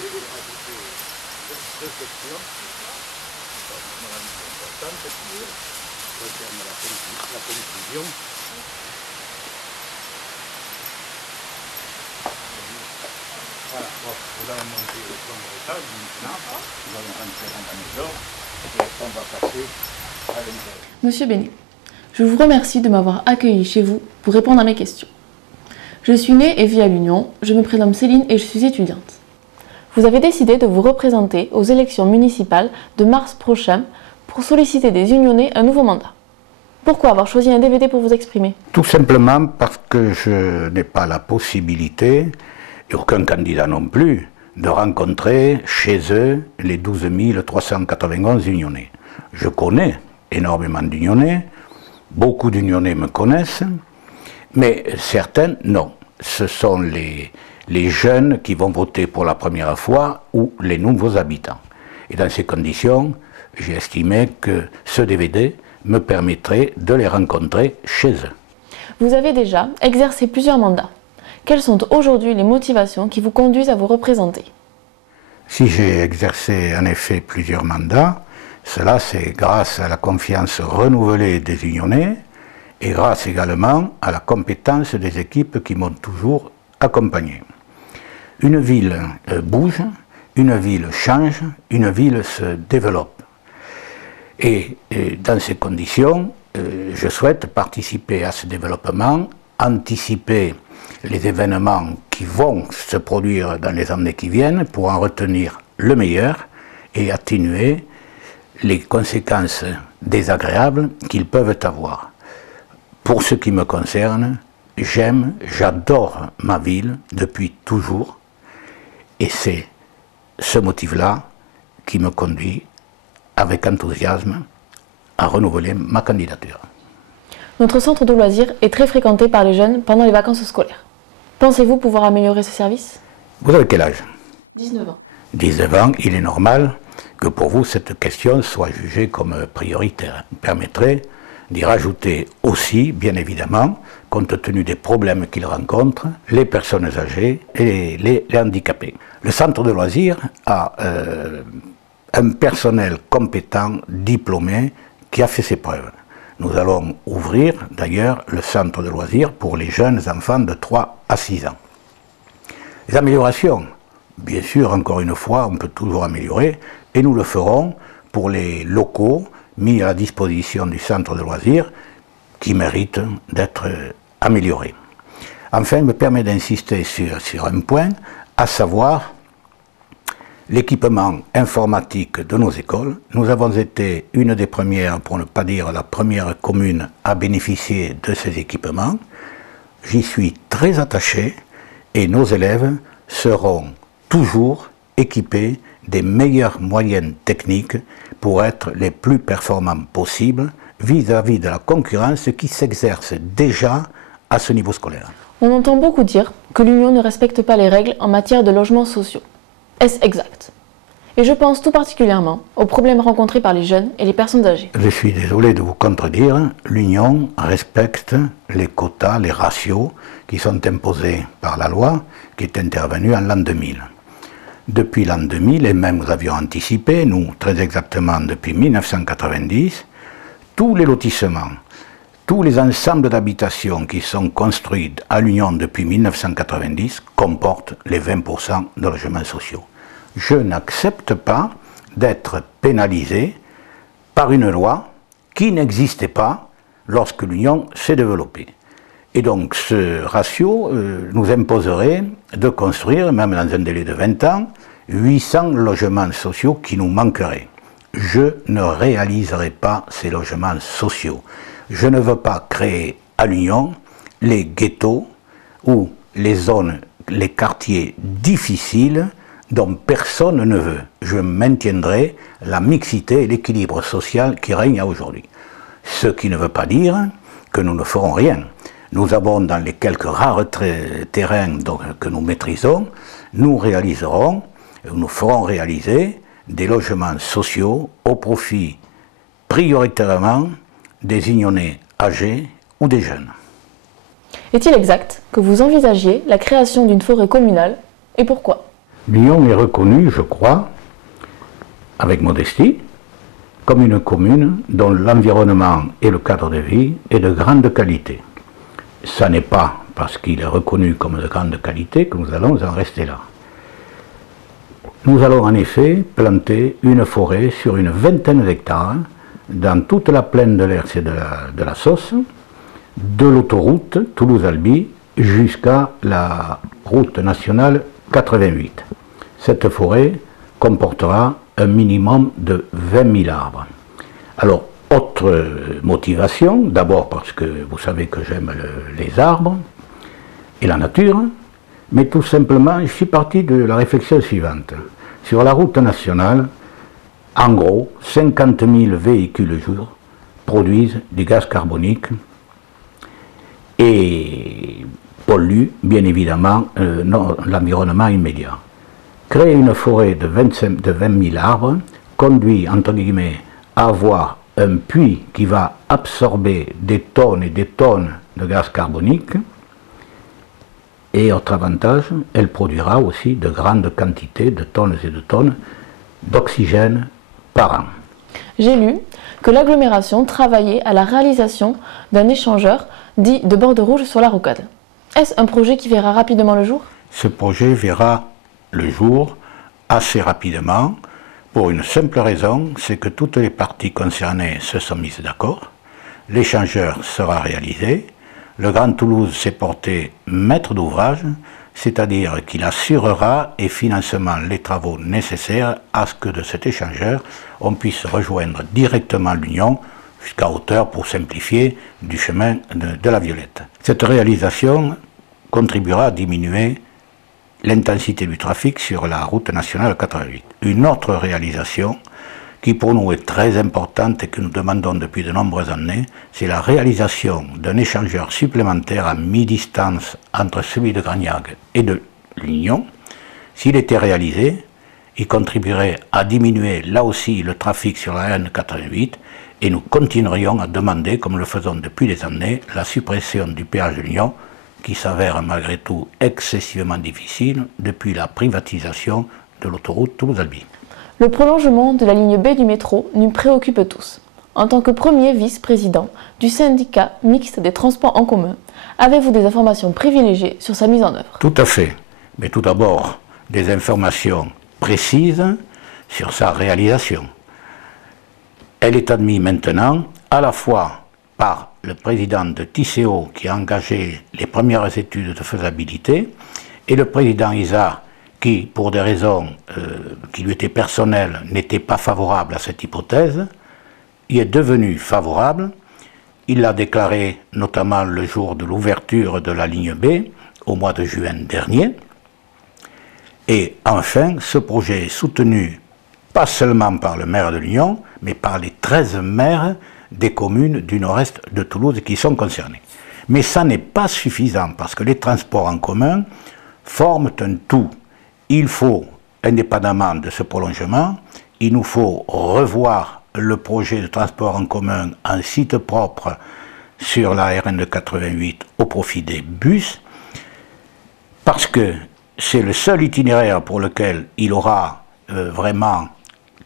deux questions. On a une importante qui concerne la conclusion. Voilà, bon, vous allez monter au premier étage maintenant. Nous allons rentrer dans la maison et on va passer à l'intérieur. Monsieur Bénet, je vous remercie de m'avoir accueilli chez vous pour répondre à mes questions. Je suis née et vis à l'Union, je me prénomme Céline et je suis étudiante. Vous avez décidé de vous représenter aux élections municipales de mars prochain pour solliciter des Unionnais un nouveau mandat. Pourquoi avoir choisi un DVD pour vous exprimer? Tout simplement parce que je n'ai pas la possibilité, et aucun candidat non plus, de rencontrer chez eux les 12 391 Unionnais. Je connais énormément d'Unionnais, beaucoup d'Unionnais me connaissent, mais certains non. Ce sont les jeunes qui vont voter pour la première fois ou les nouveaux habitants. Et dans ces conditions, j'ai estimé que ce DVD me permettrait de les rencontrer chez eux. Vous avez déjà exercé plusieurs mandats. Quelles sont aujourd'hui les motivations qui vous conduisent à vous représenter? Si j'ai exercé en effet plusieurs mandats, cela c'est grâce à la confiance renouvelée des Unionnais et grâce également à la compétence des équipes qui m'ont toujours accompagné. Une ville bouge, une ville change, une ville se développe. Et dans ces conditions, je souhaite participer à ce développement, anticiper les événements qui vont se produire dans les années qui viennent pour en retenir le meilleur et atténuer les conséquences désagréables qu'ils peuvent avoir. Pour ce qui me concerne, j'adore ma ville depuis toujours et c'est ce motif-là qui me conduit avec enthousiasme à renouveler ma candidature. Notre centre de loisirs est très fréquenté par les jeunes pendant les vacances scolaires. Pensez-vous pouvoir améliorer ce service? Vous avez quel âge? 19 ans. 19 ans, il est normal que pour vous cette question soit jugée comme prioritaire. Il permettrait d'y rajouter aussi, bien évidemment, compte tenu des problèmes qu'ils rencontrent, les personnes âgées et les handicapés. Le centre de loisirs a un personnel compétent, diplômé, qui a fait ses preuves. Nous allons ouvrir d'ailleurs le centre de loisirs pour les jeunes enfants de 3 à 6 ans. Les améliorations, bien sûr, encore une fois, on peut toujours améliorer, et nous le ferons pour les locaux mis à la disposition du centre de loisirs qui méritent d'être améliorés. Enfin, il me permet d'insister sur un point, à savoir l'équipement informatique de nos écoles. Nous avons été une des premières, pour ne pas dire la première commune à bénéficier de ces équipements. J'y suis très attaché et nos élèves seront toujours équipés des meilleurs moyens techniques pour être les plus performants possibles vis-à-vis de la concurrence qui s'exerce déjà à ce niveau scolaire. On entend beaucoup dire que l'Union ne respecte pas les règles en matière de logements sociaux. Est-ce exact? Et je pense tout particulièrement aux problèmes rencontrés par les jeunes et les personnes âgées. Je suis désolé de vous contredire, l'Union respecte les quotas, les ratios qui sont imposés par la loi qui est intervenue en l'an 2000. Depuis l'an 2000, et même nous avions anticipé, nous très exactement depuis 1990, tous les lotissements, tous les ensembles d'habitations qui sont construits à l'Union depuis 1990 comportent les 20% de logements sociaux. Je n'accepte pas d'être pénalisé par une loi qui n'existait pas lorsque l'Union s'est développée. Et donc ce ratio nous imposerait de construire, même dans un délai de 20 ans, 800 logements sociaux qui nous manqueraient. Je ne réaliserai pas ces logements sociaux. Je ne veux pas créer à l'Union les ghettos ou les zones, les quartiers difficiles dont personne ne veut. Je maintiendrai la mixité et l'équilibre social qui règne aujourd'hui. Ce qui ne veut pas dire que nous ne ferons rien. Nous avons dans les quelques rares terrains que nous maîtrisons, nous réaliserons, nous ferons réaliser des logements sociaux au profit prioritairement des Unionnais âgés ou des jeunes. Est-il exact que vous envisagiez la création d'une forêt communale et pourquoi? Lyon est reconnue, je crois, avec modestie, comme une commune dont l'environnement et le cadre de vie est de grande qualité. Ça n'est pas parce qu'il est reconnu comme de grande qualité que nous allons en rester là. Nous allons en effet planter une forêt sur une vingtaine d'hectares dans toute la plaine de l'Hers et de la Sausse, de l'autoroute Toulouse-Albi jusqu'à la route nationale 88. Cette forêt comportera un minimum de 20 000 arbres. Alors, autre motivation, d'abord parce que vous savez que j'aime les arbres et la nature, mais tout simplement, je suis parti de la réflexion suivante. Sur la route nationale, en gros, 50 000 véhicules jour produisent du gaz carbonique et polluent bien évidemment l'environnement immédiat. Créer une forêt de 20 000 arbres conduit, entre guillemets, à avoir un puits qui va absorber des tonnes et des tonnes de gaz carbonique. Et autre avantage, elle produira aussi de grandes quantités de tonnes et de tonnes d'oxygène par an. J'ai lu que l'agglomération travaillait à la réalisation d'un échangeur dit de borde rouge sur la rocade. Est-ce un projet qui verra rapidement le jour? Ce projet verra le jour assez rapidement pour une simple raison, c'est que toutes les parties concernées se sont mises d'accord. L'échangeur sera réalisé. Le Grand Toulouse s'est porté maître d'ouvrage, c'est-à-dire qu'il assurera et financera les travaux nécessaires à ce que de cet échangeur, on puisse rejoindre directement l'Union jusqu'à hauteur, pour simplifier, du chemin de la Violette. Cette réalisation contribuera à diminuer l'intensité du trafic sur la route nationale 88. Une autre réalisation qui pour nous est très importante et que nous demandons depuis de nombreuses années, c'est la réalisation d'un échangeur supplémentaire à mi-distance entre celui de Gragnac et de l'Union. S'il était réalisé, il contribuerait à diminuer là aussi le trafic sur la N88 et nous continuerions à demander, comme le faisons depuis des années, la suppression du péage de l'Union qui s'avère malgré tout excessivement difficile depuis la privatisation de l'autoroute Toulouse-Albi. Le prolongement de la ligne B du métro nous préoccupe tous. En tant que premier vice-président du syndicat mixte des transports en commun, avez-vous des informations privilégiées sur sa mise en œuvre? Tout à fait. Mais tout d'abord, des informations précises sur sa réalisation. Elle est admise maintenant à la fois par le président de Tisséo qui a engagé les premières études de faisabilité et le président Isa qui, pour des raisons qui lui étaient personnelles, n'était pas favorable à cette hypothèse. Il est devenu favorable. Il l'a déclaré notamment le jour de l'ouverture de la ligne B, au mois de juin dernier. Et enfin, ce projet est soutenu pas seulement par le maire de Lyon, mais par les 13 maires des communes du nord-est de Toulouse qui sont concernées. Mais ça n'est pas suffisant parce que les transports en commun forment un tout. Il faut, indépendamment de ce prolongement, il nous faut revoir le projet de transport en commun en site propre sur la RN 88 au profit des bus, parce que c'est le seul itinéraire pour lequel il aura vraiment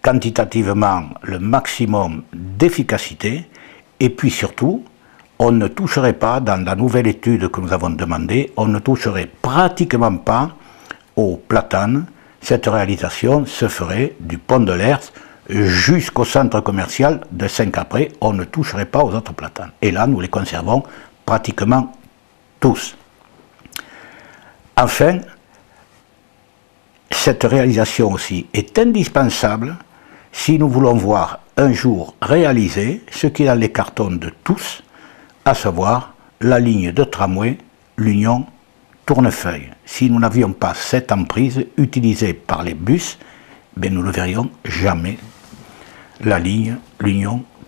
quantitativement le maximum d'efficacité, et puis surtout, on ne toucherait pas, dans la nouvelle étude que nous avons demandée, on ne toucherait pratiquement pas aux platanes. Cette réalisation se ferait du pont de l'Hers jusqu'au centre commercial de Saint-Capré, on ne toucherait pas aux autres platanes. Et là, nous les conservons pratiquement tous. Enfin, cette réalisation aussi est indispensable si nous voulons voir un jour réaliser ce qui est dans les cartons de tous, à savoir la ligne de tramway L'Union-Tournefeuille. Si nous n'avions pas cette emprise utilisée par les bus, ben nous ne verrions jamais la ligne L'Union